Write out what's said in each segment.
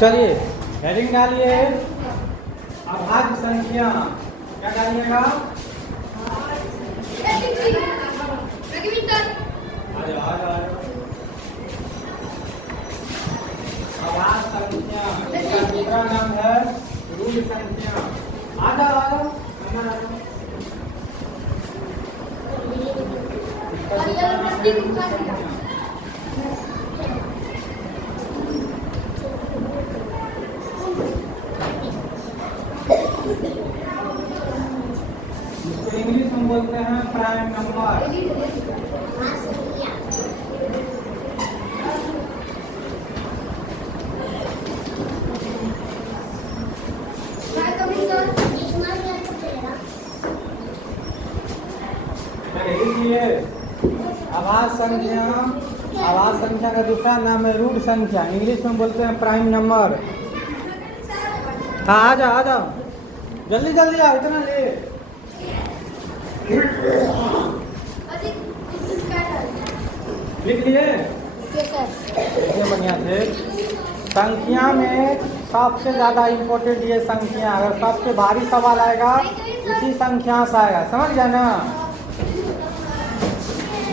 चलिए हेडिंग डालिए अभाज्य संख्या। क्या डालिएगा? अभाज्य संख्या, इसका दूसरा नाम है रूढ़ संख्या। आ जाओ इसको इंग्लिश में बोलते हैं प्राइम नंबर। अभाज्य संख्या का दूसरा नाम है रूढ़ संख्या, इंग्लिश में बोलते हैं प्राइम नंबर। हाँ आ जाओ जल्दी जल्दी आओ, इतना ले। लिख लिए? बढ़िया थे। संख्या में सबसे ज्यादा इम्पोर्टेंट ये संख्या, अगर सबसे भारी सवाल आएगा इसी संख्या से आएगा, समझ गया ना?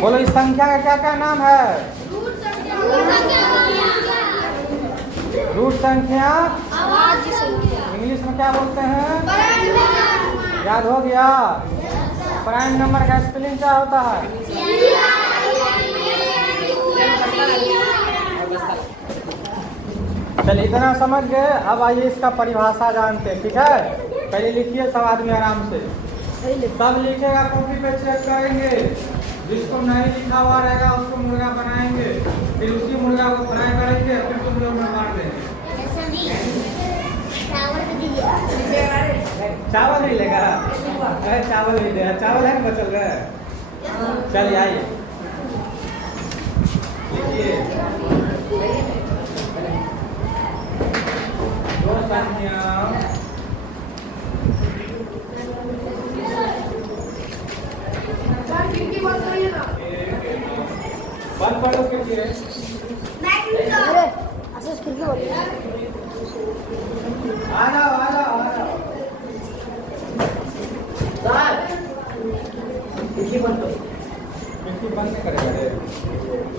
बोलो इस संख्या का क्या क्या नाम है? रूट संख्या। इंग्लिश में क्या बोलते हैं? याद हो गया? प्राइम नंबर का स्पेलिंग क्या होता है? चलिए इतना समझ गए। अब आइए इसका परिभाषा जानते हैं, ठीक है? पहले लिखिए सब आदमी आराम से, सब लिखेगा, कॉपी पे चेक करेंगे। जिसको नहीं लिखा हुआ रहेगा उसको मुर्गा बनाएंगे, फिर उसी मुर्गा को फ्राई करेंगे, फिर तुम लोग में मार देंगे। चावल नहीं लेगा? अरे चावल नहीं देगा, चावल है बचल गए। चलिए आइए लिखिए दो संख्या बंद पढ़ो खिड़की रे। आ जाओ खिड़की बंद करो। खिड़की बंद नहीं करेगा रे,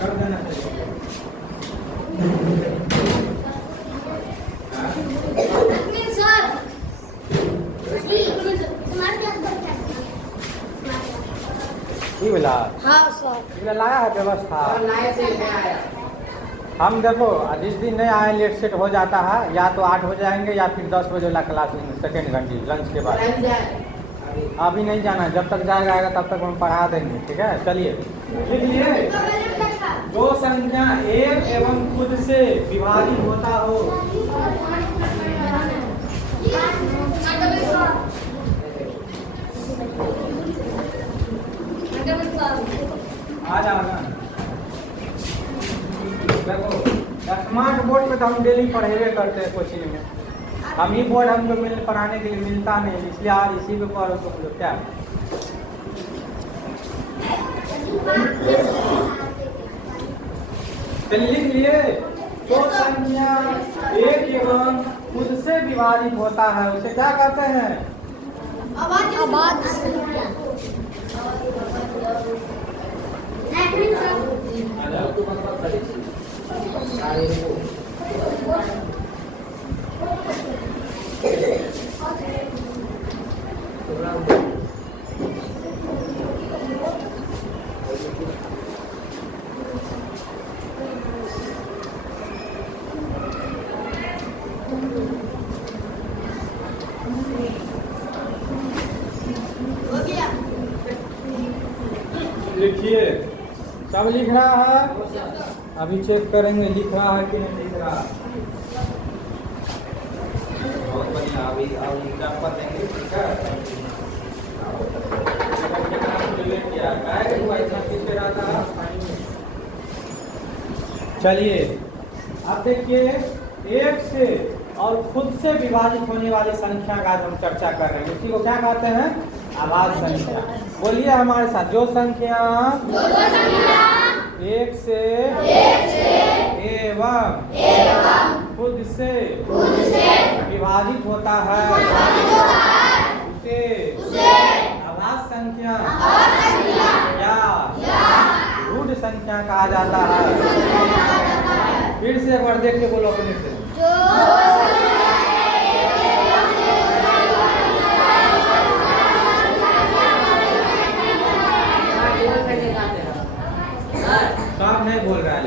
कर देना चाहिए। हाँ सर लाया है व्यवस्था। हम देखो जिस दिन नहीं आए लेट सेट हो जाता है, या तो 8 बजे आएंगे या फिर 10 बजे वाला क्लास लेंगे सेकेंड घंटी लंच के बाद। अभी नहीं जाना, जब तक जाएगा आएगा तब तक हम पढ़ा देंगे, ठीक है? चलिए लिख लिए दो संख्या एक एवं खुद से विभाजित होता हो। आ जाओ ना। देखो स्मार्ट बोर्ड पे तो हम डेली पढ़ेबे करते हैं कोचिंग में, हम ही बोर्ड हमको पढ़ाने के लिए मिलता नहीं, इसलिए आज इसी पे पढ़ो तुम लोग। क्या लिख लिए? तो संख्या एक एवं खुद से विभाजित होता है उसे क्या कहते हैं? अभाज्य संख्या। लिखिए सब लिख रहा है, अभी चेक करेंगे लिख रहा है कि नहीं लिख रहा। बहुत बढ़िया, अभी एग्जाम्पल देंगे, ठीक है? चलिए अब देखिए एक से और खुद से विभाजित होने वाली संख्या का हम चर्चा कर रहे हैं, उसी को क्या कहते हैं? अभाज्य संख्या। बोलिए हमारे साथ, जो संख्या एक से एवं खुद से विभाजित होता है उसे आभास संख्या या रूढ़ संख्या कहा जाता है। फिर से एक बार देख के बोलो अपने से। सब नहीं बोल रहा है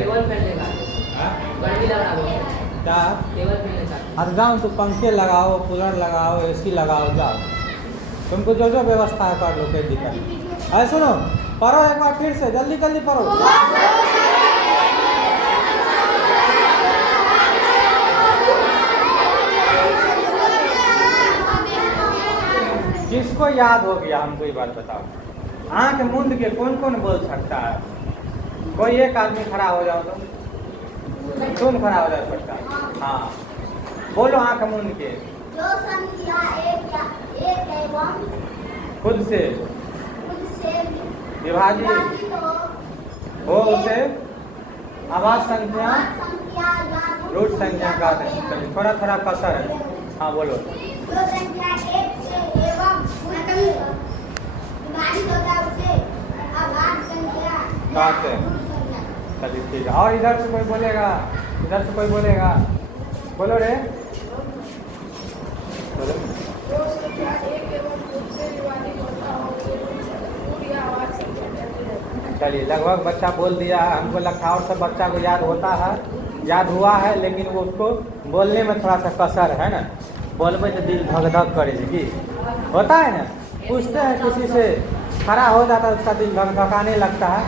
अब जाओ तो पंखे लगाओ, कूलर लगाओ, एसी लगाओ, जाओ तुमको जो जो व्यवस्था है कर लो, कोई दिक्कत नहीं। अरे सुनो, पढ़ो एक बार फिर से, जल्दी जल्दी पढ़ो। किसको याद हो गया हमको ये बात बताओ। आंख मूंद के कौन कौन बोल सकता है? कोई एक आदमी खड़ा हो जाओ तो तुम खड़ा हो जा सकता है। हाँ बोलो आंख मूंद के। जो संख्या एक एवं खुद से विभाजित हो उसे आभास संख्या रूट संख्या का चलिए थोड़ा थोड़ा कसर है। हाँ बोलो। जो संख्या एक से एवं विभाजित होता है उसे आभास संख्या कहते हैं। चलिए ठीक है। और इधर से कोई बोलेगा, इधर से कोई बोलेगा, बोलो रे बोलो। जो संख्या एक एवं खुद से विभाजित होता है उसे रूढ़ या आभास संख्या कहते हैं। चलिए लगभग बच्चा बोल दिया है। हमको लगता है और सब बच्चा को याद होता है, याद हुआ है, लेकिन वो उसको बोलने में थोड़ा सा कसर है ना। बोलबे तो दिल धक धक करेगी कि होता है ना। पूछते हैं किसी से, खड़ा हो जाता है उसका दिल धक धकाने लगता है।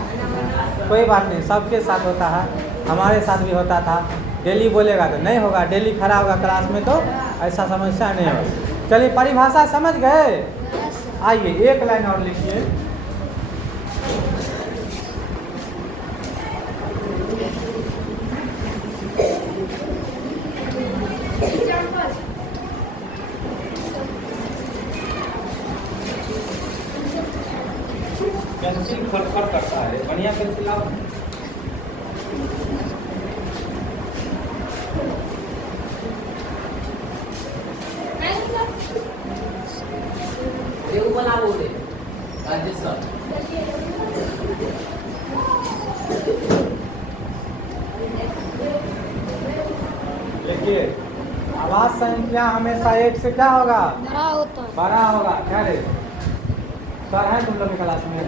कोई बात नहीं, सबके साथ होता है, हमारे साथ भी होता था। डेली बोलेगा तो नहीं होगा, डेली खड़ा होगा क्लास में तो ऐसा समस्या नहीं होगा। चलिए परिभाषा समझ गए। आइए एक लाइन और लिखिए। पेंसिल फटफट करता है, बढ़िया पेंसिल आओ। देखिए आभास संख्या हमेशा एक से क्या होगा? बड़ा होता है। बड़ा होगा। क्या रे सर है तुम लोग की क्लास में?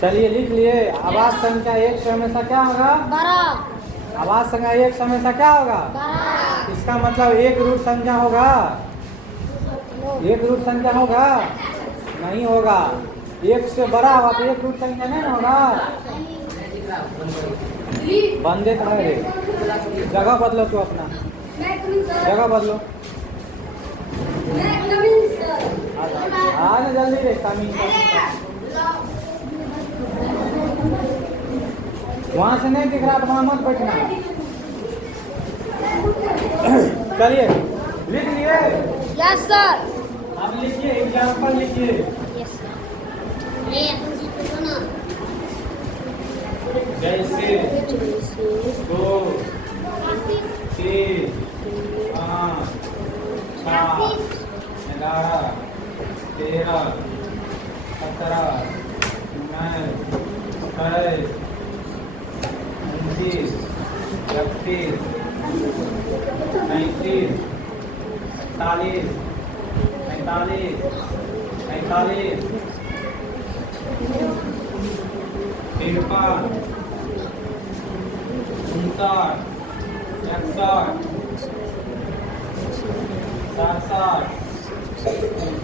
चलिए लिख लिए। आभास संख्या एक से हमेशा क्या होगा? बड़ा। आभास संख्या एक से हमेशा क्या होगा? बड़ा। इसका मतलब एक रूट संख्या होगा? एक रूट संख्या होगा? नहीं होगा। एक से बड़ा होगा तो एक रूट संख्या नहीं होगा। बंदे तो है रे, जगह बदलो तो अपना जगह बदलो। हाँ जल्दी रे कामिंग। वहाँ से नहीं दिख रहा तो वहाँ मत बैठना। चलिए लिख लिए। Yes sir. अब लिखिए, एग्जाम्पल लिखिए। Yes sir. ये सुनो। जैसे 2 3 5 6 11 13 17 19 20 21 31 33 41 42 43 53 59 61 67 78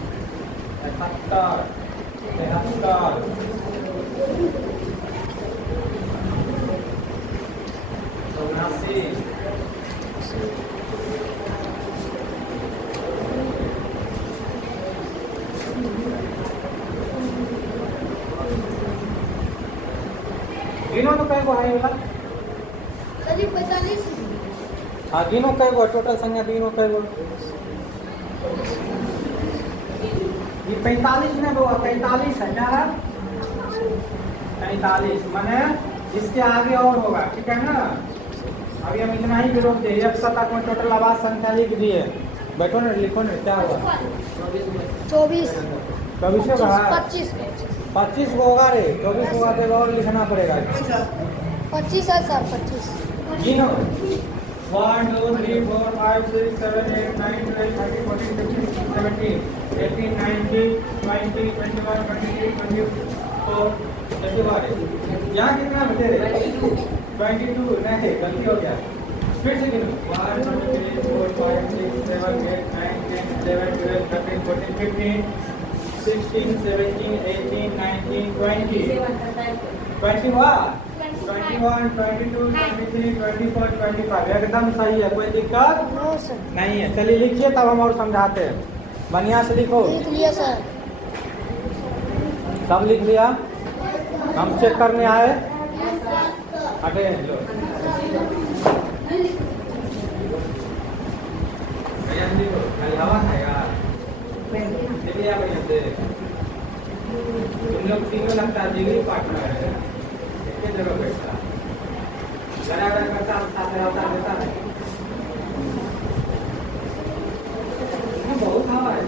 73 84 गिनो तो कई गो है वाला? करीब 45। हाँ गिनो कई गो टोटल संख्या गिनो कई गो? ये 45 में वो 45 है क्या है? 45 माने इसके आगे और होगा, ठीक है ना। अभी हम इतना ही विरोध दे 100 तक में टोटल आवाज संख्या लिख दिए। बैठो ना, लिखो ना, क्या हुआ? 24 24 होगा, 25 25 को होगा रे, 24 होगा तो और लिखना पड़ेगा। 25 है सर, 25 गिनो 1 2 3 4 5 6 7 8 9 10 13 14 15 16 17 18 19 20 21 22 24 कैसे बात है? यहाँ कितना बचे रे? 22 नहीं, गलती हो गया। फिर से गिनो 1 2 3 4 5 6 7 8 9 10 11 12 13 14 15 16 17 18 19 20 हुआ? 21 22 23 24 25 एकदम सही है, कोई दिक्कत नो सर। नहीं है। चलिए लिखिए, तब हम और समझाते हैं। बढ़िया से लिखो। लिख लिया सर। सब लिख लिया? हम चेक करने आए। हटे लो, हवा खाएगा। चलिए आप यहाँ से, तुम लोग तीनों लगता है डिग्री पार्टनर है, कितने जगह बैठता जरा करता साथ रहता देता है। बहुत हवा है,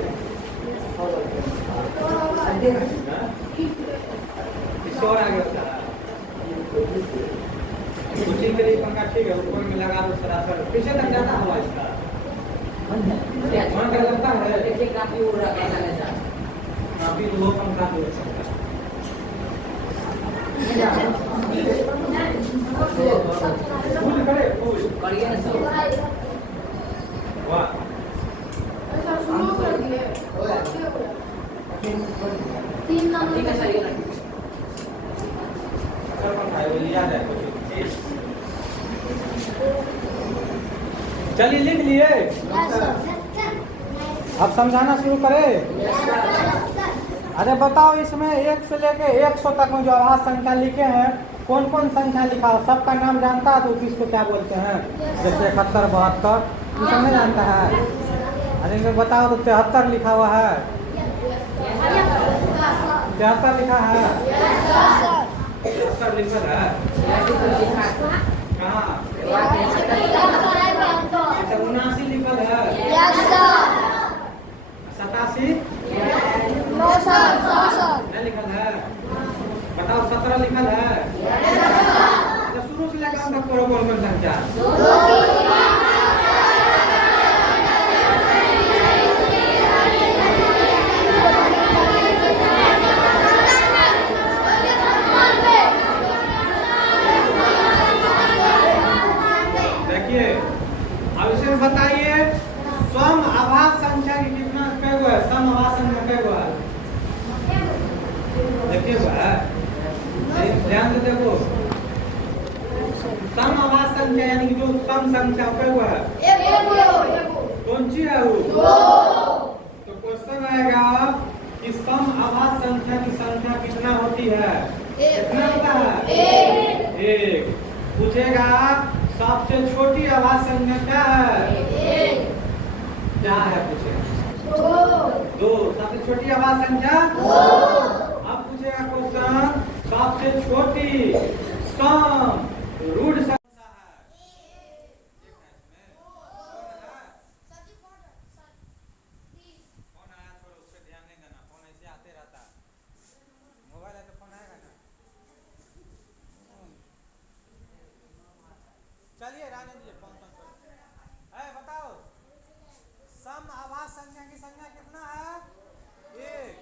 और आगे होता है कोचिंग के लिए पंखा ठीक है, ऊपर में लगा दो सरासर, पीछे तक जाता हवा इसका वहाँ का लगता है काफी उड़ रहा है, काफी वो पंखा हो सकता है। फूल करे फूल वाह, चलिए लिख लिए। अब समझाना शुरू करें। अरे बताओ, इसमें 1 से लेके 100 तक में जो आवाज संख्या लिखे हैं, कौन कौन संख्या लिखा हो? सबका नाम जानता है तो किसको क्या बोलते हैं? जैसे 71 72 ये सब नहीं जानता है? अरे बताओ तो 73 लिखा हुआ है, 73 लिखा है, 73 लिखा है कहाँ? 79 लिखा है, 87 नहीं लिखा है। बताओ 17 लिखा है। तो शुरू से लेकर अंत तक करो कौन कौन संख्या? देखिए अब इसे बताइए, सम आवाज संख्या की कितना कै गो है? सम आवाज संख्या कै गो है? देखिए ध्यान से देखो, सम आवाज संख्या यानी कि जो सम संख्या कै गो है? कौन सी है वो? तो क्वेश्चन आएगा कि सम आवाज संख्या की संख्या कितना होती है? कितना होता है? 1। पूछेगा सबसे छोटी आवाज संख्या क्या है? क्या है पूछेगा? 2। सबसे छोटी आवाज संख्या 2। अब पूछेगा क्वेश्चन सबसे छोटी सम रूट संख्या है? कौन आया? छोड़ो, उस पर ध्यान नहीं देना, फोन ऐसे आते रहता है। मोबाइल है तो फोन आएगा ना। चलिए रहने दीजिए, फोन है। बताओ सम आवाज संख्या की संख्या कितना है? 1।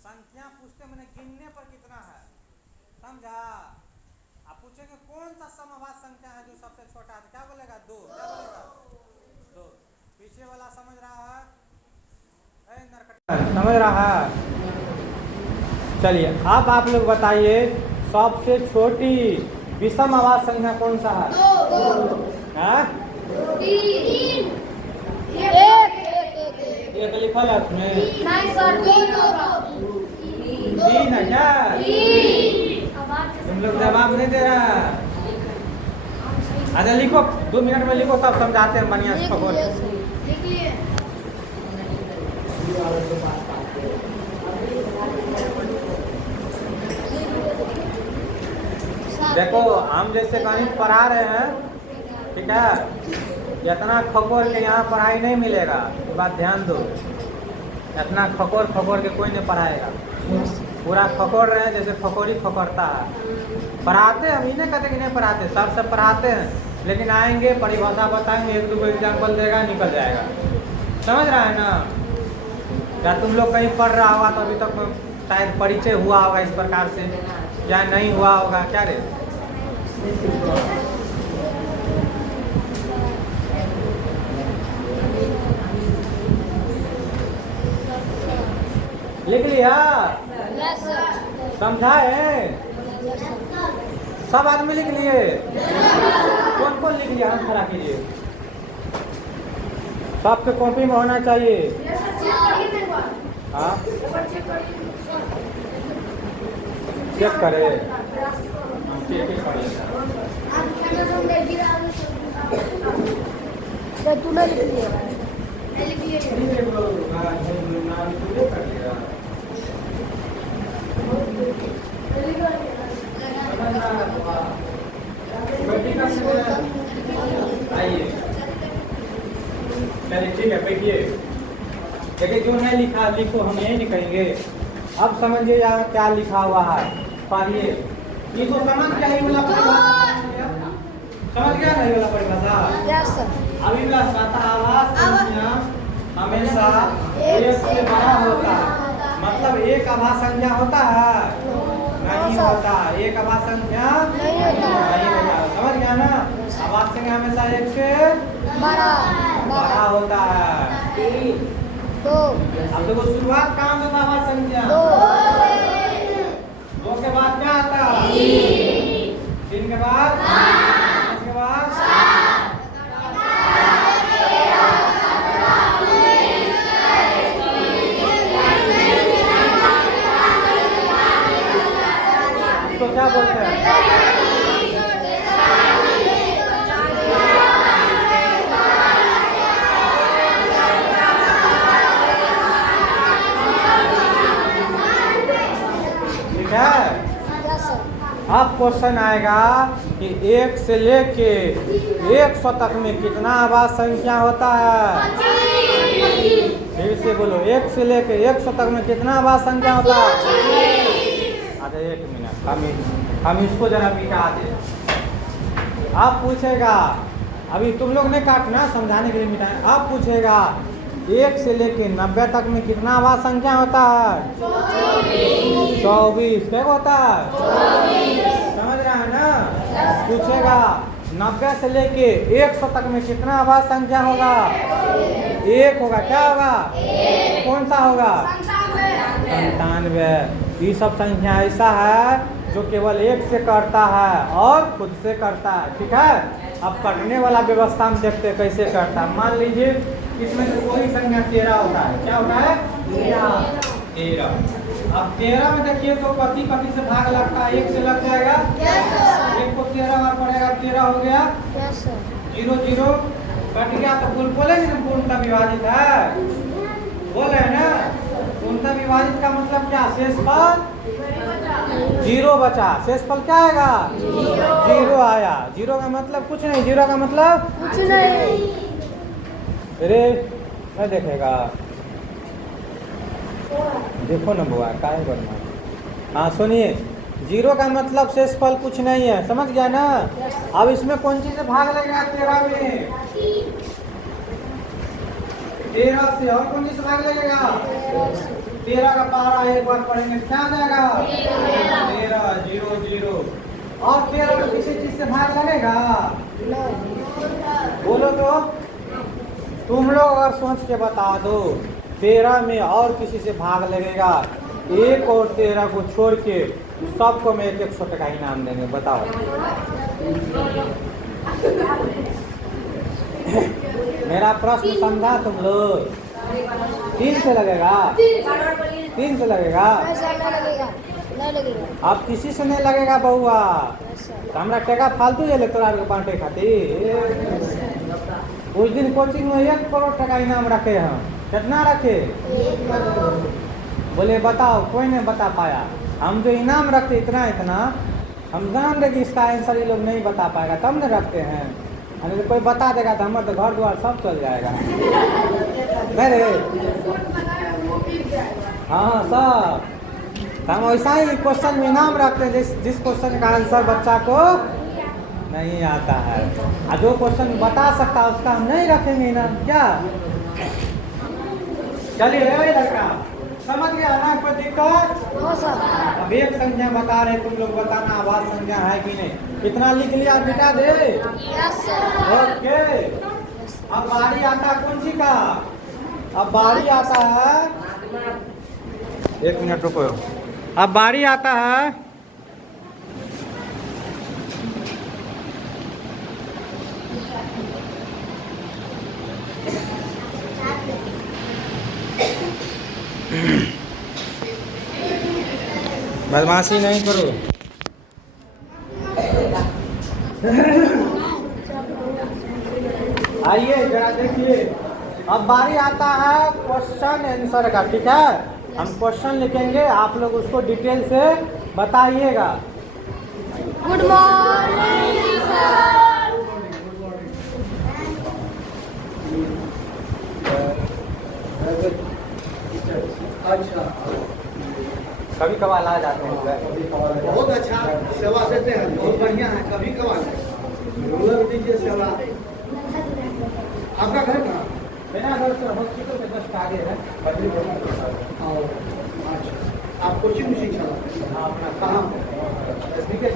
संख्या पूछते मैंने गिनने पर कितना है, समझा? आप पूछेंगे कौन सा सम आवाज संख्या है जो सबसे छोटा है, क्या बोलेगा? 2। क्या बोलेगा? 2। पीछे वाला समझ रहा है? समझ रहा है? चलिए अब आप लोग बताइए, सबसे छोटी विषम आवाज संख्या कौन सा है? 1 लिखा है उसमें। 3 है क्या? तुम लोग जवाब नहीं दे रहा। अच्छा लिखो, 2 मिनट में लिखो, तब समझाते हैं बढ़िया से। देखो हम जैसे गणित पढ़ा रहे हैं, ठीक है, इतना खकोर के यहाँ पढ़ाई नहीं मिलेगा, ये बात ध्यान दो। इतना खकोर खकोर के कोई नहीं पढ़ाएगा। पूरा खकोर रहे हैं जैसे खकोरी खकोरता है। पढ़ाते हम ही नहीं कहते कि नहीं पढ़ाते, सर सब पढ़ाते हैं, लेकिन आएंगे परिभाषा बताएंगे, एक दो एग्जाम्पल देगा, निकल जाएगा। समझ रहा है ना? या तुम लोग कहीं पढ़ रहा होगा तो अभी तक शायद परिचय हुआ होगा इस प्रकार से, या नहीं हुआ होगा, क्या रे? लिख लिया? Yes sir. समझा है? सब आदमी लिख लिए? कौन कौन लिख लिया? हम खड़ा कीजिए। सबके कॉपी में होना चाहिए। हाँ, चेक करे। तू नहीं लिख लिया? आइए, चलिए ठीक है, बैठिए। देखिए जो नहीं लिखा लिखो, हम यही नहीं कहेंगे। अब समझिए यहाँ क्या लिखा हुआ है, पढ़िए। ये तो समझ गया, ये वाला परिभाषा समझ गया ना, ये वाला परिभाषा? Yes sir. अभी भी आवाज संज्ञा हमेशा एक से बड़ा होता है। मतलब एक आभास संज्ञा होता है? नहीं होता। एक आभास संख्या नहीं होता। नहीं होता। समझ गया ना? आभास संख्या हमेशा एक से बड़ा होता है। दो। अब देखो शुरुआत कहाँ से था आभास संख्या? दो के बाद क्या आता है? तीन के बाद? पाँच के बाद? तो क्या बोलते हैं? ठीक है। Yes sir. अब क्वेश्चन आएगा कि 1 से लेके 100 तक में कितना आभास संख्या होता है? फिर से बोलो, 1 से लेके 100 तक में कितना आभास संख्या होता है? अच्छा 1 मिनट, हम इसको जरा मिटा दे। अब पूछेगा, अभी तुम लोग ने काटना, समझाने के लिए मिटाए। अब पूछेगा 1 से लेके 90 तक में कितना आभास संख्या होता है? 24। क्या होता है? समझ रहा है ना? पूछेगा 90 से लेके 100 तक में कितना आभास संख्या होगा? 1 होगा। क्या होगा? कौन सा होगा? 97। ये सब संख्या ऐसा है जो केवल 1 से करता है और खुद से करता है। ठीक है। अब करने वाला व्यवस्था हम देखते हैं कैसे करता है। मान लीजिए इसमें से कोई संख्या 13 होता है। क्या होता है? 13। अब 13 में देखिए तो पति से भाग लगता है, 1 से लग जाएगा। एक को 13 बार पड़ेगा, 13 हो गया। 0 0 कट गया तो बोलेंगे ना पूर्णतः विभाजित है, बोले है ना? पूर्णतः विभाजित का मतलब क्या? शेषफल 0 बचा। शेषफल क्या आएगा? 0 आया। 0 का मतलब कुछ नहीं। 0 का मतलब कुछ नहीं। अरे नहीं देखेगा, देखो ना बुआ, काहे करना। हाँ सुनिए, 0 का मतलब शेषफल कुछ नहीं है। समझ गया ना? अब इसमें कौन चीज से भाग लगेगा? 13 में 13 से और कौन चीज से भाग लगेगा? 13 का पारा एक बार पढ़ेंगे क्या आ जाएगा? 13 0 0। और 13 में किसी चीज से भाग लगेगा? बोलो तो, तुम लोग अगर सोच के बता दो 13 में और किसी से भाग लगेगा, 1 और 13 को छोड़ के सबको मैं 100 टका इनाम देंगे। बताओ। मेरा प्रश्न समझा तुम लोग? 3 से लगेगा? 3 से लगेगा? नहीं लगेगा। अब किसी से नहीं लगेगा बउआ। हमरा टका फालतू ले तोरा के बांटे खातिर। उस दिन कोचिंग में 1 करोड़ टका इनाम रखे हैं। कितना रखे? बोले बताओ, कोई नहीं बता पाया। हम जो इनाम रखते इतना, हम जान रहे कि इसका आंसर ये लोग नहीं बता पाएगा, तब न रखते हैं। अरे तो कोई बता देगा तो हमारा तो घर द्वार सब चल जाएगा। नहीं रे, वो मिल जाएगा। हाँ सब। तो हम वैसा ही क्वेश्चन में इनाम रखते हैं, जिस क्वेश्चन का आंसर बच्चा को नहीं आता है, और जो क्वेश्चन बता सकता है उसका हम नहीं रखेंगे इनाम। क्या चलिए रे लड़का, समझ गया ना? कोई दिक्कत? No sir. अब एक संख्या बता रहे, तुम लोग बताना आवाज संख्या है कि नहीं। कितना लिख लिया बेटा? दे। Yes sir. ओके, अब बारी आता है कौन सी का? अब बारी आता है, एक मिनट रुको, अब बारी आता है बदमाशी नहीं करो। आइए जरा देखिए, अब बारी आता है क्वेश्चन आंसर का। ठीक है, हम क्वेश्चन लिखेंगे, आप लोग उसको डिटेल से बताइएगा। Good morning sir. अच्छा, कभी कभार आ जाते हैं सर। बहुत अच्छा सेवा देते हैं, बहुत बढ़िया है। कभी कभार रेगुलर दीजिए सेवा। आपका घर कहाँ? मेरा घर सर हॉस्पिटल के जस्ट आगे है, बद्री रोड। और अच्छा, आप कोचिंग उचिंग चलाते हैं? हाँ, अपना कहाँ? नजदीक है।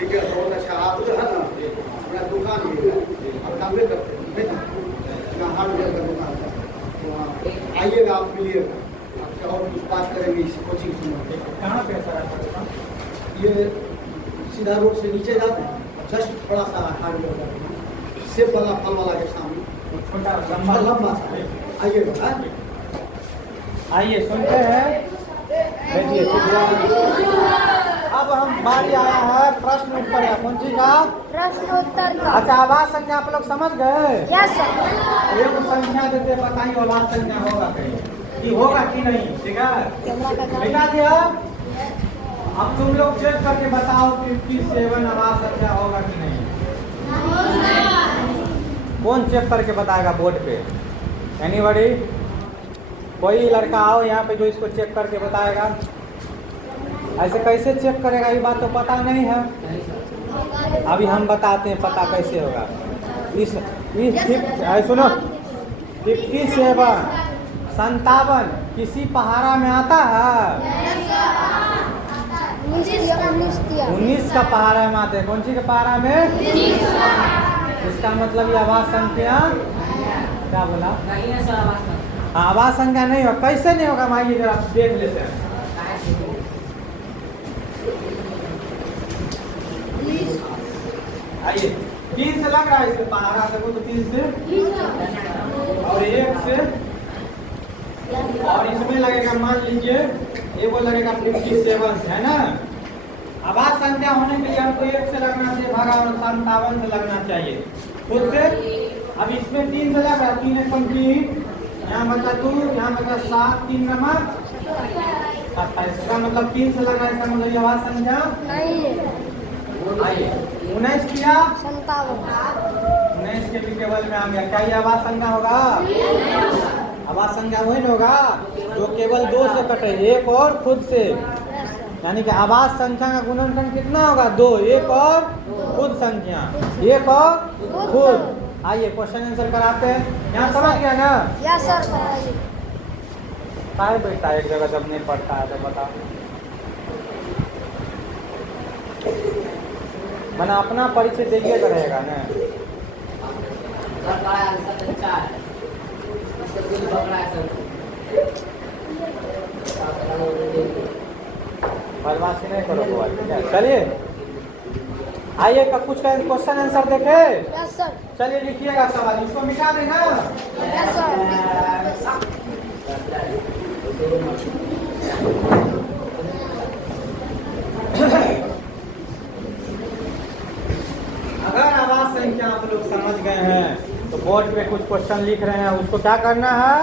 ठीक है, बहुत अच्छा। आप जो है ना अपना दुकान भी है, आप काम भी करते हैं नहीं ना? हार्डवेयर का दुकान है, तो वहाँ आइएगा, आप मिलिएगा, आपसे और कुछ बात करेंगे इस कोचिंग से। कहाँ पे है सर आपका दुकान? ये सीधा रोड से नीचे जाते हैं, जस्ट थोड़ा सा हार्डवेयर का दुकान, सेब वाला फल वाला के सामने, छोटा लंबा लंबा सा। आइएगा। हाँ? आइए सुनते हैं, देखिए। अब हम बारी आया है प्रश्न उत्तर का। कौन सी का? प्रश्न उत्तर का। अच्छा, आवाज संख्या आप लोग समझ गए? Yes sir. एक संख्या देते, बताइए आवाज संख्या होगा कहीं कि होगा कि नहीं। ठीक है, कैमरा का काम। बेटा दिया। अब तुम लोग चेक करके बताओ 57 आवाज संख्या होगा कि नहीं। कौन चेक करके बताएगा बोर्ड पे? एनीबॉडी? कोई लड़का आओ यहाँ पे जो इसको चेक करके बताएगा। ऐसे कैसे चेक करेगा, ये बात तो पता नहीं है। अभी हम बताते हैं पता कैसे होगा। इस सुनो, 57 57 किसी पहाड़ा में आता है? 19 का पहाड़ा में आते हैं। कौन सी के पहाड़ा में? इसका मतलब ये आवाज संख्या क्या बोला? हाँ, आवाज संख्या नहीं होगा। कैसे नहीं होगा भाई, जरा देख लेते हैं। आइए, 3 से लग रहा है इसके पहाड़ा, देखो तो 3 से और 1 से, और इसमें लगेगा मान लीजिए ये वो लगेगा 57 से, है ना? आवाज संख्या होने के लिए हमको 1 से लगना चाहिए भागा और 57 से लगना चाहिए खुद से। अब इसमें 3 से लग रहा है, 3 एकम 3, यहाँ बचा 2, यहाँ बचा 7, 3 नंबर 27। इसका मतलब 3 से लग रहा है, इसका मतलब ये आवाज संख्या नहीं। आइए 19 किया, 57 19 के भी केवल में आ गया। क्या ये आवाज संख्या होगा? आवाज संख्या वही नहीं होगा जो केवल 2 से कटे, 1 और खुद से। यानी कि आवाज संख्या का गुणनखंड कितना होगा? 2, 1 और खुद संख्या, 1 और खुद। आइए क्वेश्चन आंसर कराते हैं। यहाँ समझ गया ना? यस सर कराइए। काय बेटा एक जगह जब नहीं पढ़ता है तो बताओ। मैंने अपना परिचय देखिए रहेगा ना। बदमाशी नहीं करो बुआ, ठीक है? चलिए आइए का कुछ का क्वेश्चन आंसर देखे। Yes sir. चलिए लिखिएगा सवाल, इसको मिटा देना। Yes sir. अगर आवाज संख्या आप लोग समझ गए हैं तो बोर्ड पे कुछ क्वेश्चन लिख रहे हैं, उसको क्या करना है?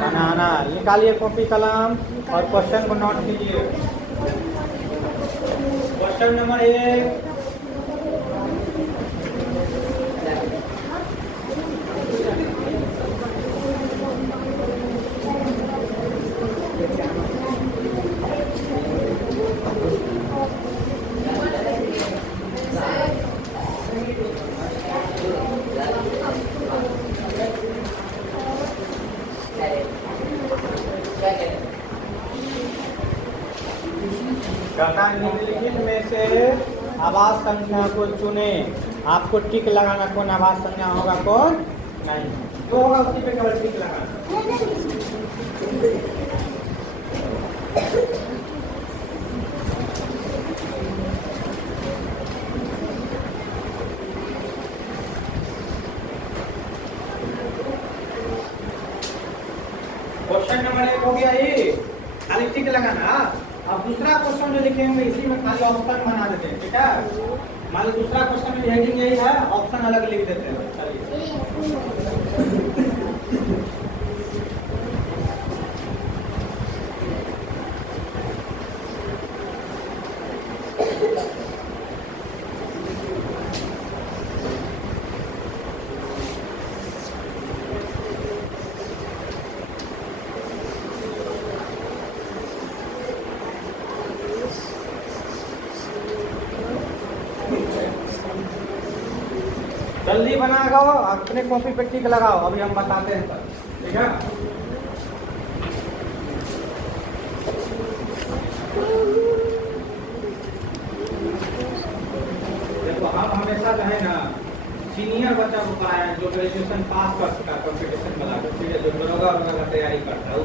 बनाना। निकालिए कॉपी कलम और क्वेश्चन को नोट कीजिए। क्वेश्चन नंबर 1, कथा निम्नलिखित में से आवाज संख्या को चुने। आपको टिक लगाना, कौन आवाज संख्या होगा कौन नहीं, जो होगा उसी पे केवल टिक लगाना। क्वेश्चन नंबर 1 हो गया, ये खाली टिक लगाना। अब दूसरा क्वेश्चन जो लिखेंगे इसी में खाली ऑप्शन बना देते हैं, ठीक है। मान लो दूसरा क्वेश्चन में हेडिंग यही है, ऑप्शन अलग लिख देते हैं। चलिए जल्दी बनाओ, अपने कॉपी पे टिक लगाओ, अभी हम बताते हैं सर, ठीक है। देखो हम हमेशा जो है ना सीनियर बच्चा को पढ़ाए हैं, जो ग्रेजुएशन पास कर चुका है कॉम्पिटिशन वाला, ठीक है, जो दरोगा वगैरह का तैयारी करता है, वो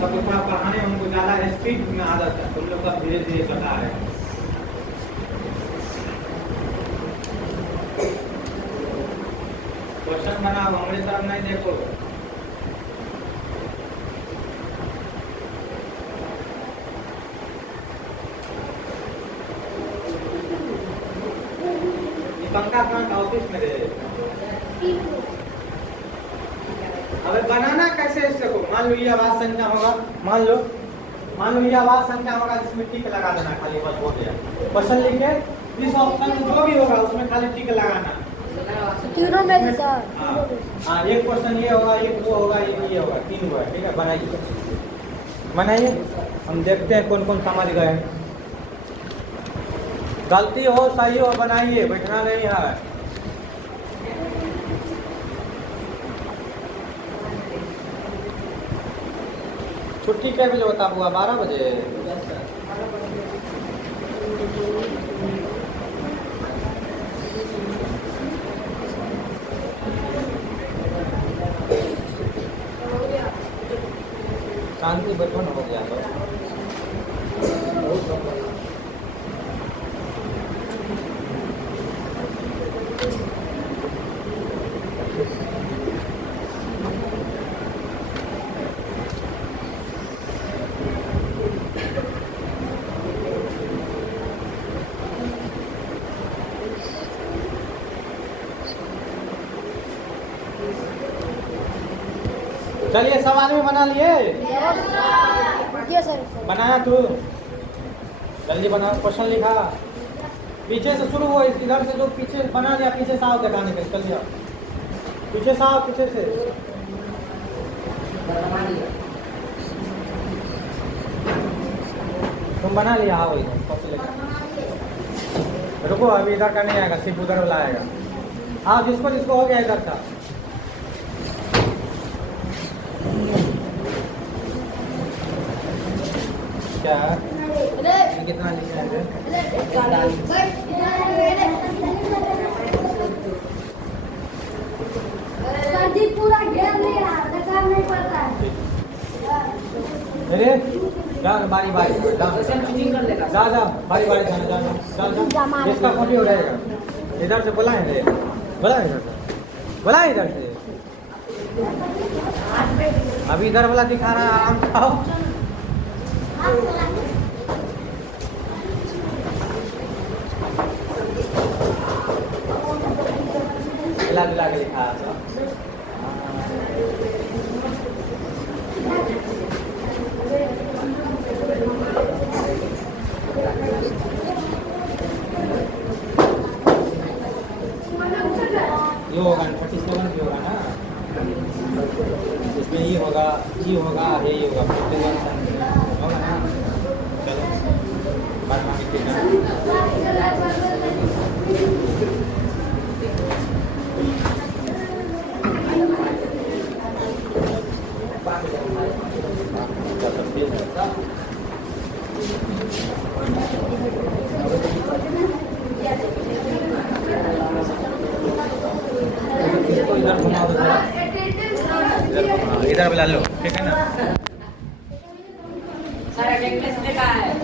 सब थोड़ा पढ़ाने हमको ज़्यादा स्पीड में आदत है, तुम लोग का धीरे धीरे बता रहे हैं। क्वेश्चन बनाओ, हमारी तरफ नहीं देखो। पंखा कहाँ ऑफिस में रहे। अबे बनाना कैसे इससे को, मान लो ये आवाज संख्या होगा, मान लो ये आवाज संख्या होगा, जिसमें टिक लगा देना, खाली बस हो गया। क्वेश्चन लिखे, इस ऑप्शन में जो भी होगा उसमें खाली टिक लगाना। तीनों में से सर। हाँ, एक क्वेश्चन ये होगा, एक वो होगा, एक ये होगा, 3 होगा, ठीक है। बनाइए, हम देखते हैं कौन कौन समझ गए। गलती हो सही हो बनाइए, बैठना नहीं है। छुट्टी कै बजे होता हुआ? 12 बजे। शांति बचपन हो गया तो चलिए, सब आदमी बना लिए? सर बनाया तू? जल्दी बना। क्वेश्चन लिखा, पीछे से शुरू हो, इधर से जो पीछे बना लिया, पीछे से आओ दिखाने के। चल जाओ, पीछे से आओ, पीछे से। तुम बना लिया, आओ इधर कॉपी लेकर। रुको, अभी इधर का नहीं आएगा, सिर्फ उधर वाला आएगा। हाँ, जिसको जिसको हो गया इधर का। क्या कितना लिखा है? पूरा घेर लिया, काम नहीं पड़ता है। अरे बारी बारी जा बारी बारी जा। इसका कॉपी हो जाएगा। इधर से बोला है, बोला इधर से। अभी इधर वाला दिखा रहा है, आराम से आओ। मिला जुला के लिखा है सब। ये होगा 37 भी होगा ना, इसमें ये होगा, ये होगा, ये होगा 51 होगा ना। चलो बाद में लिख देना। इसको इधर घुमा दो थोड़ा, इधर बुला लो, ठीक है ना।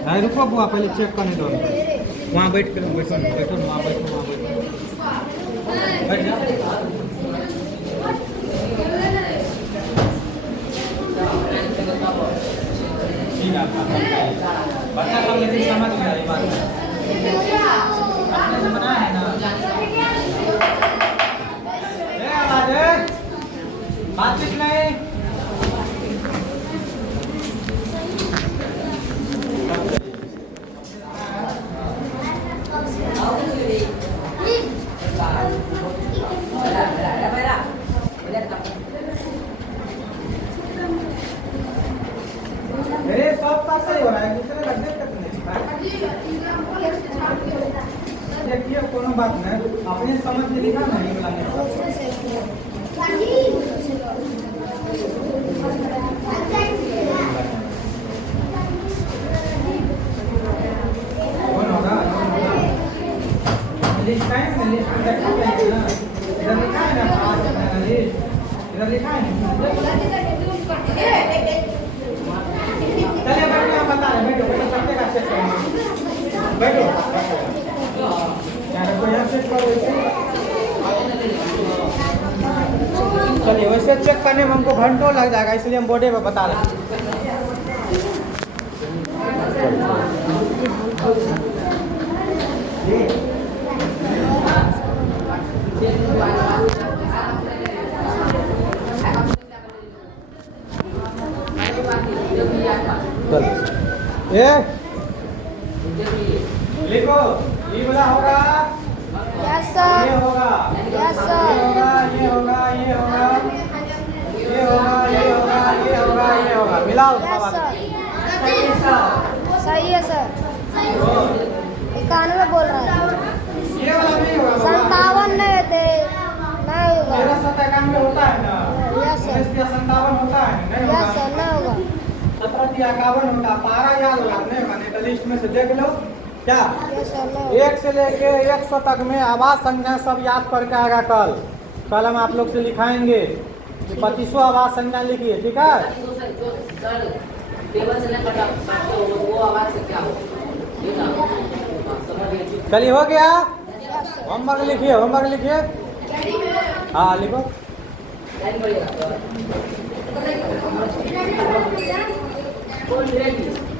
अरे रुको बुआ, पहले चेक करने दो। वहाँ बैठ कर बैठो बैठो, वहाँ बैठो, वहाँ बैठो, बैठ जाओ। ठीक है, बच्चा सब लेकिन समझ गया ये बात आपने बनाया है ना। बातचीत नहीं। मेरे सब का सही हो रहा है, दूसरे का देख कर देखिए, कोनो बात नहीं, अपने समझ में लिखा नहीं बोला कौन होगा, लिस्ट है ना, लिस्ट में देखा है ना, इधर लिखा है ना, इधर लिखा है ना। चलिए बैठो, हम बता रहे, बैठो बैठो, सबसे का चेक करेंगे, बैठो यार, कोई यहाँ चेक करो। चलिए वैसे चेक करने में हमको घंटों लग जाएगा, इसलिए हम बोर्डे पे बता रहे हैं। ये लिखो, ये वाला होगा, यस सर, ये होगा, यस ये सर, होगा, ये होगा, ये होगा, ये होगा, ये होगा, ये होगा, ये होगा, मिलाओ यस सब। सर, सही है सर, 91 बोल रहा है, ये वाला नहीं होगा, 57 नहीं थे, नहीं होगा, 1391 होता है ना, यस सर, 57 होता है, नहीं यस होगा, सर, नहीं होगा, 1751 होता, पारा याद होगा, नहीं होगा, नहीं तो लिस्ट में से देख लो क्या। यस सर, नहीं होगा, 1 से लेके 100 तक में आवाज संज्ञा सब याद करके आएगा। कल हम आप लोग से लिखाएंगे, 25 आवाज संज्ञा लिखिए, ठीक है। चलिए हो गया, होमवर्क लिखिए, होमवर्क लिखिए, हाँ लिखो। कौन